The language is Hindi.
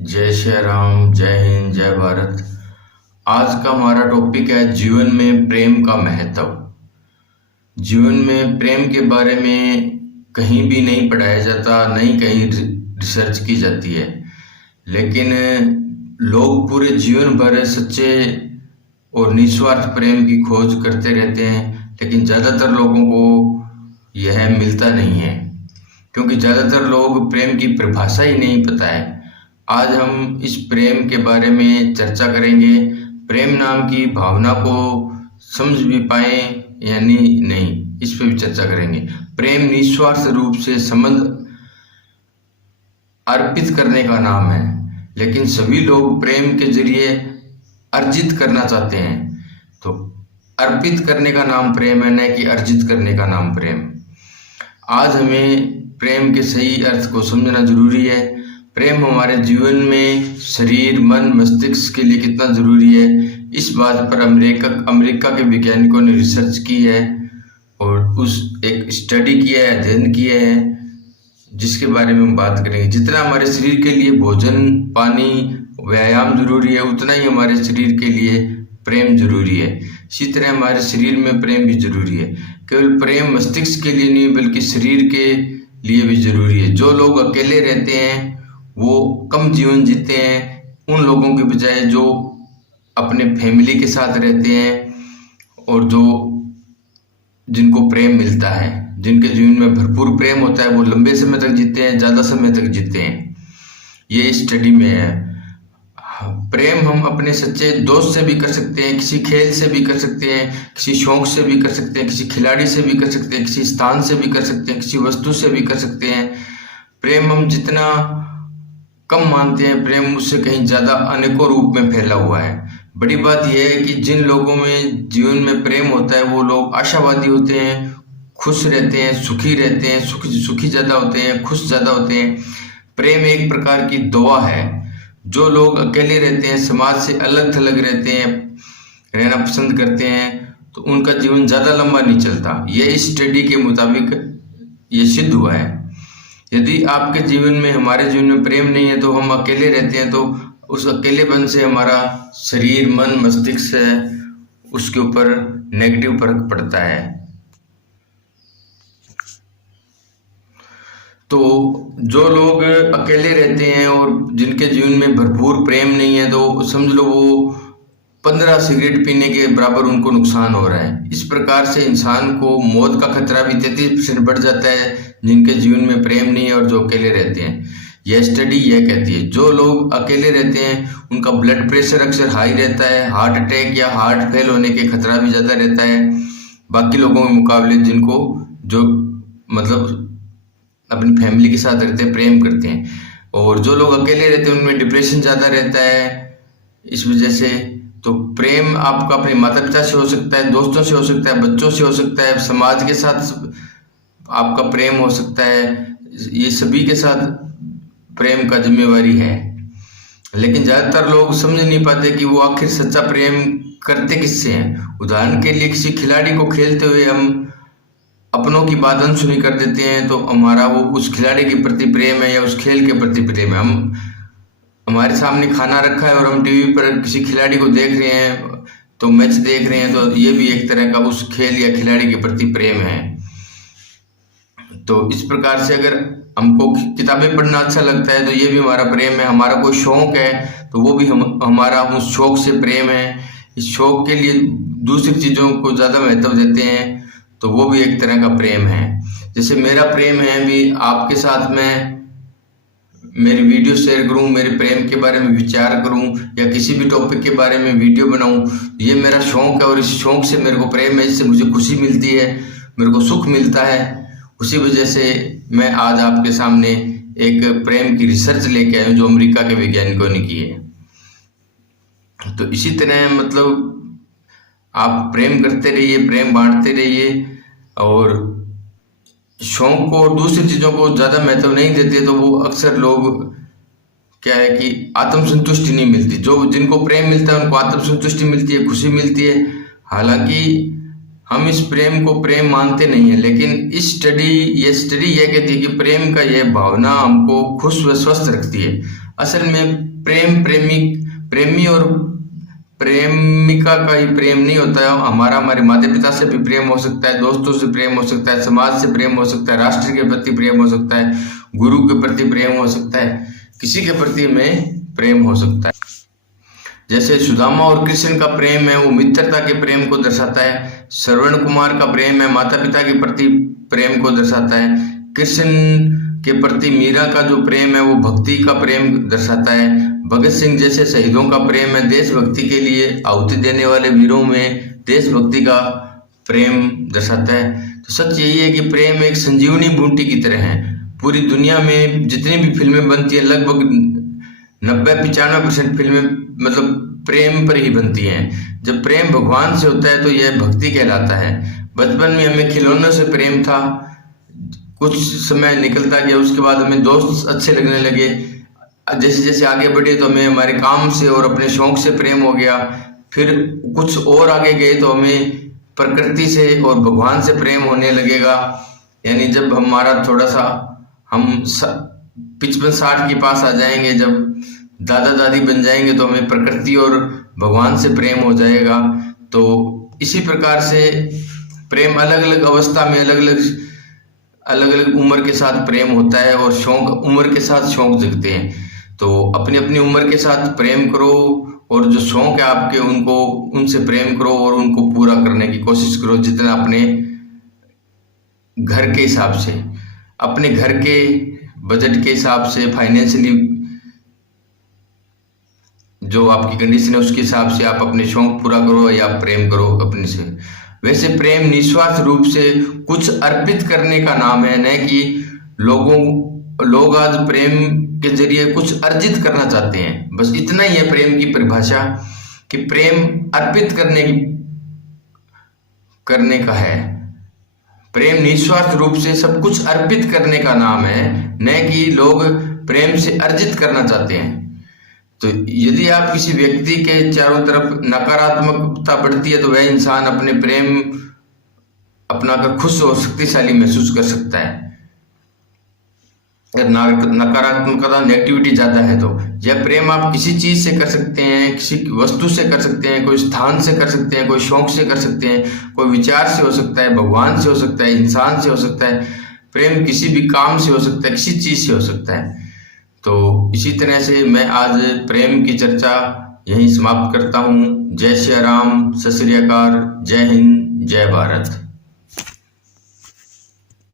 जय श्री राम, जय हिंद, जय भारत। आज का हमारा टॉपिक है जीवन में प्रेम का महत्व। जीवन में प्रेम के बारे में कहीं भी नहीं पढ़ाया जाता, नहीं कहीं रिसर्च की जाती है, लेकिन लोग पूरे जीवन भर सच्चे और निस्वार्थ प्रेम की खोज करते रहते हैं, लेकिन ज़्यादातर लोगों को यह मिलता नहीं है, क्योंकि ज़्यादातर लोग प्रेम की परिभाषा ही नहीं पता है। आज हम इस प्रेम के बारे में चर्चा करेंगे। प्रेम नाम की भावना को समझ भी पाए या नहीं, इस पर भी चर्चा करेंगे। प्रेम निस्वार्थ रूप से संबंध अर्पित करने का नाम है, लेकिन सभी लोग प्रेम के जरिए अर्जित करना चाहते हैं। तो अर्पित करने का नाम प्रेम है, न कि अर्जित करने का नाम प्रेम। आज हमें प्रेम के सही अर्थ को समझना जरूरी है। प्रेम हमारे जीवन में शरीर, मन, मस्तिष्क के लिए कितना जरूरी है, इस बात पर अमेरिका के वैज्ञानिकों ने रिसर्च की है और एक स्टडी किया है, अध्ययन किया है, जिसके बारे में हम बात करेंगे। जितना हमारे शरीर के लिए भोजन, पानी, व्यायाम जरूरी है, उतना ही हमारे शरीर के लिए प्रेम जरूरी है। इसी तरह हमारे शरीर में प्रेम भी जरूरी है। केवल प्रेम मस्तिष्क के लिए नहीं, बल्कि शरीर के लिए भी जरूरी है। जो लोग अकेले रहते हैं वो कम जीवन जीते हैं उन लोगों के बजाय जो अपने फैमिली के साथ रहते हैं और जिनको प्रेम मिलता है, जिनके जीवन में भरपूर प्रेम होता है, वो लंबे समय तक जीते हैं, ज़्यादा समय तक जीते हैं। ये स्टडी में है। प्रेम हम अपने सच्चे दोस्त से भी कर सकते हैं, किसी खेल से भी कर सकते हैं, किसी शौक से भी कर सकते हैं, किसी खिलाड़ी से भी कर सकते हैं, किसी स्थान से भी कर सकते हैं, किसी वस्तु से भी कर सकते हैं। प्रेम हम जितना कम मानते हैं, प्रेम उससे कहीं ज़्यादा अनेकों रूप में फैला हुआ है। बड़ी बात यह है कि जिन लोगों में जीवन में प्रेम होता है वो लोग आशावादी होते हैं, खुश रहते हैं, सुखी रहते हैं, सुखी ज़्यादा होते हैं, खुश ज़्यादा होते हैं। प्रेम एक प्रकार की दुआ है। जो लोग अकेले रहते हैं, समाज से अलग थलग रहते हैं, रहना पसंद करते हैं, तो उनका जीवन ज़्यादा लंबा नहीं चलता। यह इस स्टडी के मुताबिक ये सिद्ध हुआ है। यदि आपके जीवन में, हमारे जीवन में प्रेम नहीं है, तो हम अकेले रहते हैं, तो उस अकेलेपन से हमारा शरीर, मन, मस्तिष्क है, उसके ऊपर नेगेटिव फर्क पड़ता है। तो जो लोग अकेले रहते हैं और जिनके जीवन में भरपूर प्रेम नहीं है, तो समझ लो वो 15 सिगरेट पीने के बराबर उनको नुकसान हो रहा है। इस प्रकार से इंसान को मौत का खतरा भी 33% बढ़ जाता है, जिनके जीवन में प्रेम नहीं है और जो अकेले रहते हैं। यह स्टडी यह कहती है जो लोग अकेले रहते हैं उनका ब्लड प्रेशर अक्सर हाई रहता है, हार्ट अटैक या हार्ट फेल होने के खतरा भी ज़्यादा रहता है बाकी लोगों के मुकाबले, जिनको जो मतलब अपनी फैमिली के साथ रहते हैं, प्रेम करते हैं। और जो लोग अकेले रहते हैं उनमें डिप्रेशन ज़्यादा रहता है। इस वजह से तो प्रेम आपका अपने माता पिता से हो सकता है, दोस्तों से हो सकता है, बच्चों से हो सकता है, समाज के साथ आपका प्रेम हो सकता है। ये सभी के साथ प्रेम का जिम्मेवारी है, लेकिन ज़्यादातर लोग समझ नहीं पाते कि वो आखिर सच्चा प्रेम करते किससे हैं। उदाहरण के लिए किसी खिलाड़ी को खेलते हुए हम अपनों की बात अनसुनी कर देते हैं, तो हमारा वो उस खिलाड़ी के प्रति प्रेम है या उस खेल के प्रति प्रेम है। हमारे सामने खाना रखा है और हम टीवी पर किसी खिलाड़ी को देख रहे हैं, तो मैच देख रहे हैं, तो ये भी एक तरह का उस खेल या खिलाड़ी के प्रति प्रेम है। तो इस प्रकार से अगर हमको किताबें पढ़ना अच्छा लगता है तो ये भी हमारा प्रेम है। हमारा कोई शौक है तो वो भी हमारा उस शौक से प्रेम है। इस शौक के लिए दूसरी चीज़ों को ज़्यादा महत्व देते हैं, तो वो भी एक तरह का प्रेम है। जैसे मेरा प्रेम है भी आपके साथ में मेरी वीडियो शेयर करूं, मेरे प्रेम के बारे में विचार करूं या किसी भी टॉपिक के बारे में वीडियो बनाऊं, ये मेरा शौक है और इस शौक से मेरे को प्रेम है, इससे मुझे खुशी मिलती है, मेरे को सुख मिलता है। उसी वजह से मैं आज आपके सामने एक प्रेम की रिसर्च लेके आया हूं जो अमेरिका के वैज्ञानिकों ने की है। तो इसी तरह मतलब आप प्रेम करते रहिए, प्रेम बांटते रहिए, और शौक को और दूसरी चीज़ों को ज़्यादा महत्व नहीं देते, तो वो अक्सर लोग क्या है कि आत्मसंतुष्टि नहीं मिलती। जिनको प्रेम मिलता है उनको आत्मसंतुष्टि मिलती है, खुशी मिलती है। हालांकि हम इस प्रेम को प्रेम मानते नहीं है, लेकिन ये स्टडी ये कहती है कि प्रेम का ये भावना हमको खुश व स्वस्थ रखती है। असल में प्रेमी और प्रेमिका का ही प्रेम नहीं होता है, हमारे माता पिता से भी प्रेम हो सकता है, दोस्तों से प्रेम हो सकता है, समाज से प्रेम हो सकता है, राष्ट्र के प्रति प्रेम हो सकता है, गुरु के प्रति प्रेम हो सकता है, किसी के प्रति में प्रेम हो सकता है। जैसे सुदामा और कृष्ण का प्रेम है वो मित्रता के प्रेम को दर्शाता है, श्रवण कुमार का प्रेम है माता पिता के प्रति प्रेम को दर्शाता है, कृष्ण के प्रति मीरा का जो प्रेम है वो भक्ति का प्रेम दर्शाता है, भगत सिंह जैसे शहीदों का प्रेम है देशभक्ति के लिए आहुति देने वाले वीरों में देशभक्ति का प्रेम दर्शाता है। तो सच यही है कि प्रेम एक संजीवनी बूटी की तरह है। पूरी दुनिया में जितनी भी फिल्में बनती है लगभग 90-95% फिल्में मतलब प्रेम पर ही बनती हैं। जब प्रेम भगवान से होता है तो यह भक्ति कहलाता है। बचपन में हमें खिलौनों से प्रेम था, कुछ समय निकलता गया, उसके बाद हमें दोस्त अच्छे लगने लगे, जैसे जैसे आगे बढ़े तो हमें हमारे काम से और अपने शौक से प्रेम हो गया, फिर कुछ और आगे गए तो हमें प्रकृति से और भगवान से प्रेम होने लगेगा। यानी जब हमारा थोड़ा सा हम 55-60 के पास आ जाएंगे, जब दादा दादी बन जाएंगे तो हमें प्रकृति और भगवान से प्रेम हो जाएगा। तो इसी प्रकार से प्रेम अलग अलग अवस्था में अलग अलग उम्र के साथ प्रेम होता है और शौक उम्र के साथ शौक जगते हैं। तो अपनी अपनी उम्र के साथ प्रेम करो और जो शौक है आपके उनसे प्रेम करो और उनको पूरा करने की कोशिश करो, जितना अपने घर के हिसाब से, अपने घर के बजट के हिसाब से, फाइनेंशियली जो आपकी कंडीशन है उसके हिसाब से आप अपने शौक पूरा करो या प्रेम करो अपने से। वैसे प्रेम निस्वार्थ रूप से कुछ अर्पित करने का नाम है, न कि लोग आज प्रेम के जरिए कुछ अर्जित करना चाहते हैं। बस इतना ही है प्रेम की परिभाषा कि प्रेम अर्पित करने का है। प्रेम निस्वार्थ रूप से सब कुछ अर्पित करने का नाम है, न कि लोग प्रेम से अर्जित करना चाहते हैं। तो यदि आप किसी व्यक्ति के चारों तरफ नकारात्मकता बढ़ती है तो वह इंसान अपने प्रेम अपनाकर खुश और शक्तिशाली महसूस कर सकता है। अगर नकारात्मकता नेगेटिविटी ज्यादा है तो यह प्रेम आप किसी चीज से कर सकते हैं, किसी वस्तु से कर सकते हैं, कोई स्थान से कर सकते हैं, कोई शौक से कर सकते हैं, कोई विचार से हो सकता है, भगवान से हो सकता है, इंसान से हो सकता है। प्रेम किसी भी काम से हो सकता है, किसी चीज से हो सकता है। तो इसी तरह से मैं आज प्रेम की चर्चा यहीं समाप्त करता हूँ। जय श्री राम, सत श्री अकाल, जय हिंद, जय भारत।